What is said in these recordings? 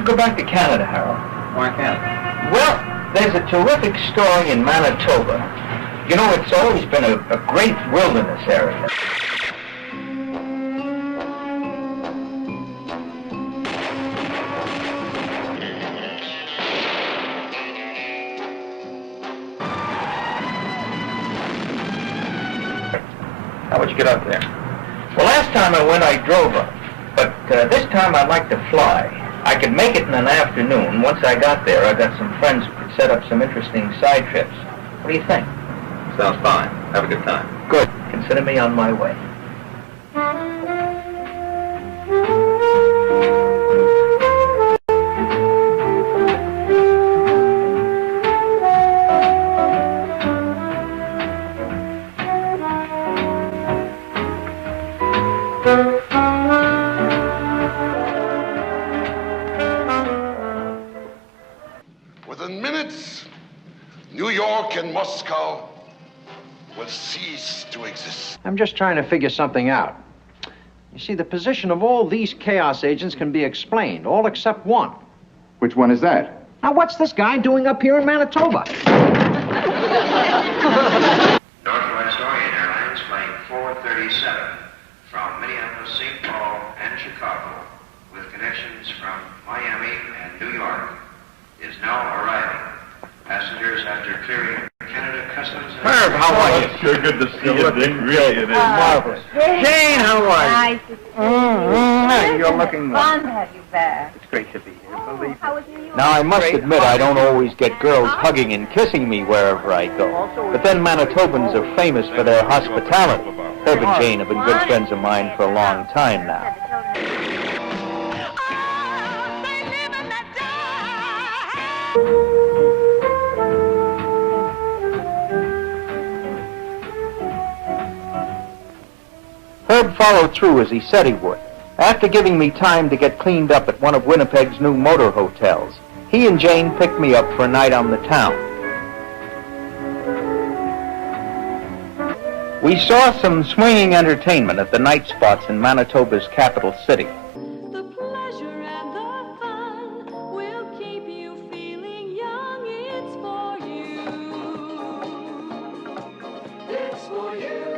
you go back to Canada, Harold? Why Canada? Well, there's a terrific story in Manitoba. You know, it's always been a great wilderness area. How would you get up there? Well, last time I went, I drove up. But this time I'd like to fly. I could make it in an afternoon. Once I got there, I got some friends who could set up some interesting side trips. What do you think? Sounds fine. Have a good time. Good. Consider me on my way. Within minutes, New York and Moscow will cease to exist. I'm just trying to figure something out. You see, the position of all these chaos agents can be explained, all except one. Which one is that? Now, what's this guy doing up here in Manitoba? Northwest Orient Airlines Flight 437 from Minneapolis, St. Paul, and Chicago, with connections from Miami and New York, is now arriving. Passengers, after clearing Canada Customs... Herb, how are you? Sure good to see you, Dick. Really, it is. Marvelous. Jane, how are you? Nice to see you. You're looking well. Fun to have you back. It's great to be here, believe me. How was New York? Now, I must admit, I don't always get girls hugging and kissing me wherever I go. But then Manitobans are famous for their hospitality. Herb and Jane have been good friends of mine for a long time now. Herb followed through as he said he would. After giving me time to get cleaned up at one of Winnipeg's new motor hotels, he and Jane picked me up for a night on the town. We saw some swinging entertainment at the night spots in Manitoba's capital city. The pleasure and the fun will keep you feeling young. It's for you. It's for you.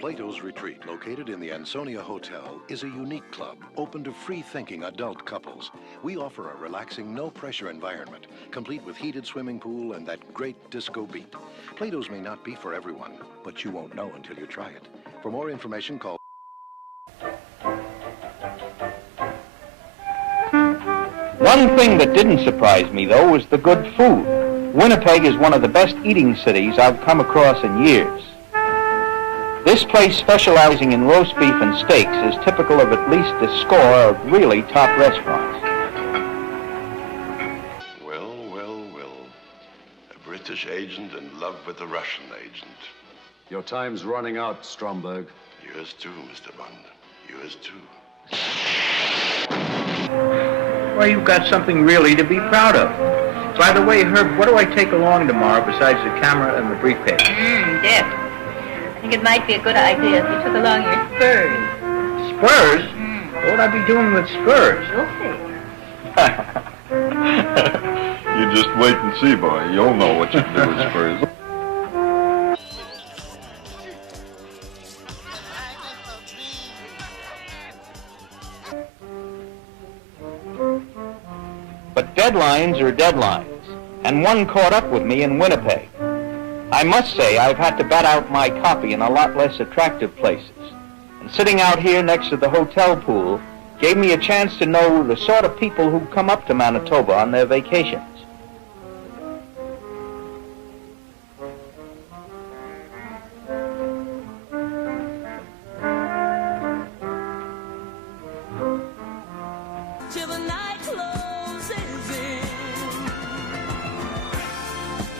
Plato's Retreat, located in the Ansonia Hotel, is a unique club open to free-thinking adult couples. We offer a relaxing, no-pressure environment, complete with heated swimming pool and that great disco beat. Plato's may not be for everyone, but you won't know until you try it. For more information, call... One thing that didn't surprise me, though, was the good food. Winnipeg is one of the best eating cities I've come across in years. This place, specializing in roast beef and steaks, is typical of at least a score of really top restaurants. Well, well, well. A British agent in love with a Russian agent. Your time's running out, Stromberg. Yours too, Mr. Bond. Yours too. Well, you've got something really to be proud of. By the way, Herb, what do I take along tomorrow besides the camera and the briefcase? Dick. I think it might be a good idea if you took along your spurs. Spurs? What would I be doing with spurs? You'll see. You just wait and see, boy. You'll know what you can do with spurs. But deadlines are deadlines, and one caught up with me in Winnipeg. I must say I've had to bat out my copy in a lot less attractive places. And sitting out here next to the hotel pool gave me a chance to know the sort of people who come up to Manitoba on their vacations. Till the night closes in.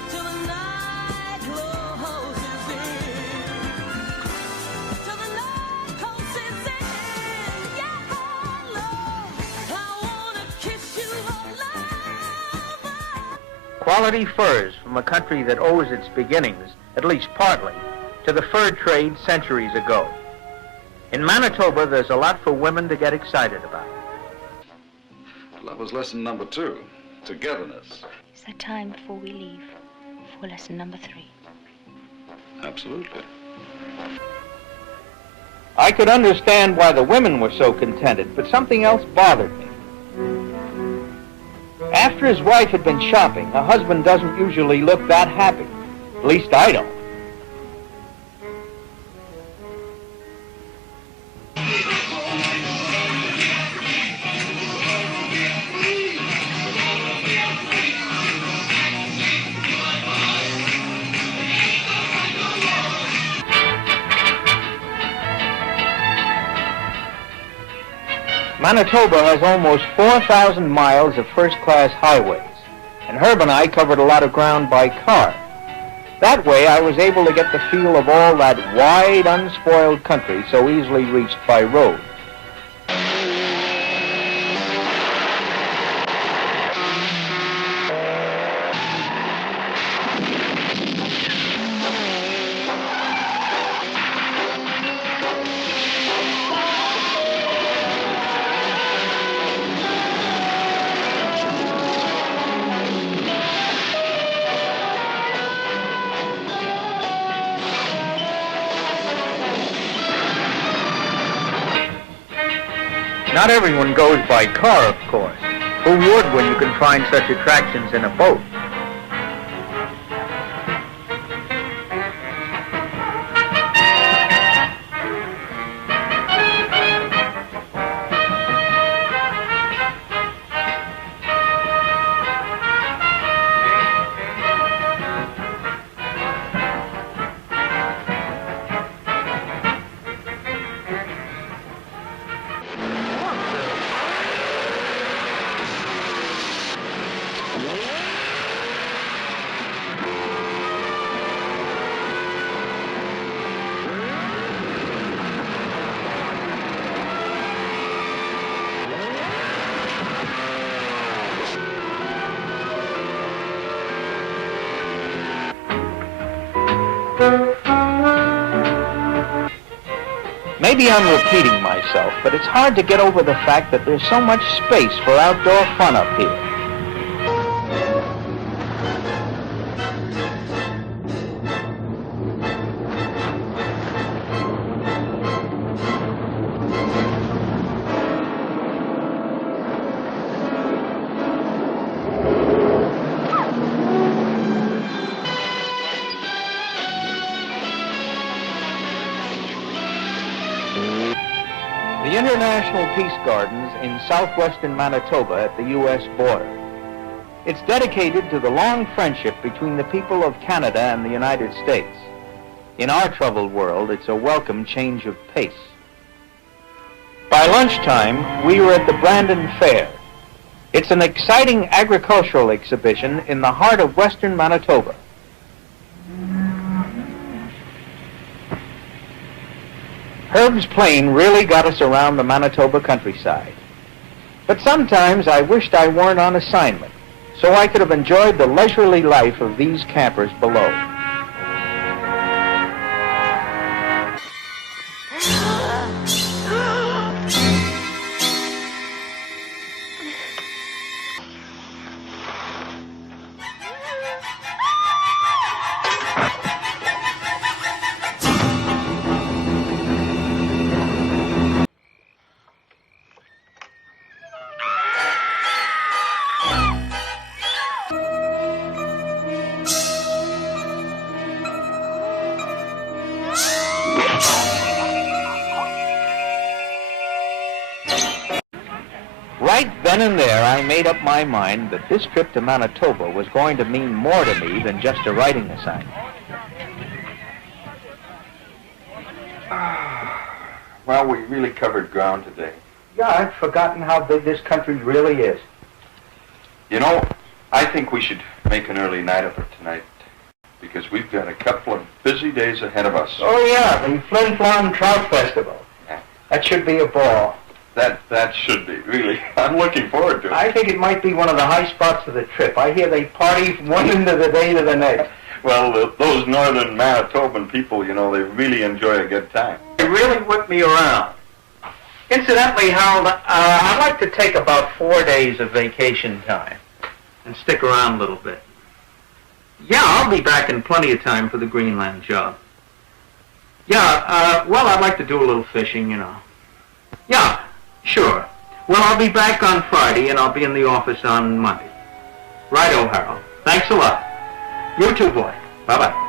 Till the night closes in. Till the night closes in. Yeah, Lord, I wanna kiss you all over. Quality furs from a country that owes its beginnings, at least partly, to the fur trade centuries ago. In Manitoba, there's a lot for women to get excited about. Well, that was lesson number 2, togetherness. Is that time before we leave for lesson number 3? Absolutely. I could understand why the women were so contented, but something else bothered me. After his wife had been shopping, a husband doesn't usually look that happy. At least I don't. Manitoba has almost 4,000 miles of first-class highways, and Herb and I covered a lot of ground by car. That way, I was able to get the feel of all that wide, unspoiled country so easily reached by road. Not everyone goes by car, of course. Who would when you can find such attractions in a boat? Maybe I'm repeating myself, but it's hard to get over the fact that there's so much space for outdoor fun up here. The International Peace Gardens in southwestern Manitoba at the U.S. border. It's dedicated to the long friendship between the people of Canada and the United States. In our troubled world, it's a welcome change of pace. By lunchtime, we were at the Brandon Fair. It's an exciting agricultural exhibition in the heart of western Manitoba. Herb's plane really got us around the Manitoba countryside. But sometimes I wished I weren't on assignment, so I could have enjoyed the leisurely life of these campers below. Right then and there, I made up my mind that this trip to Manitoba was going to mean more to me than just a writing assignment. Well, we really covered ground today. Yeah, I've forgotten how big this country really is. You know, I think we should make an early night of it tonight, because we've got a couple of busy days ahead of us. Oh, yeah, the Flin Flon Trout Festival. Yeah. That should be a ball. That should be, really. I'm looking forward to it. I think it might be one of the high spots of the trip. I hear they party from one end of the day to the next. Well, those northern Manitoban people, you know, they really enjoy a good time. really whip me around. Incidentally, Harold, I'd like to take about 4 days of vacation time and stick around a little bit. Yeah, I'll be back in plenty of time for the Greenland job. Yeah, well, I'd like to do a little fishing, you know. Yeah, sure. Well, I'll be back on Friday, and I'll be in the office on Monday. Righto, Harold. Thanks a lot. You too, boy. Bye-bye.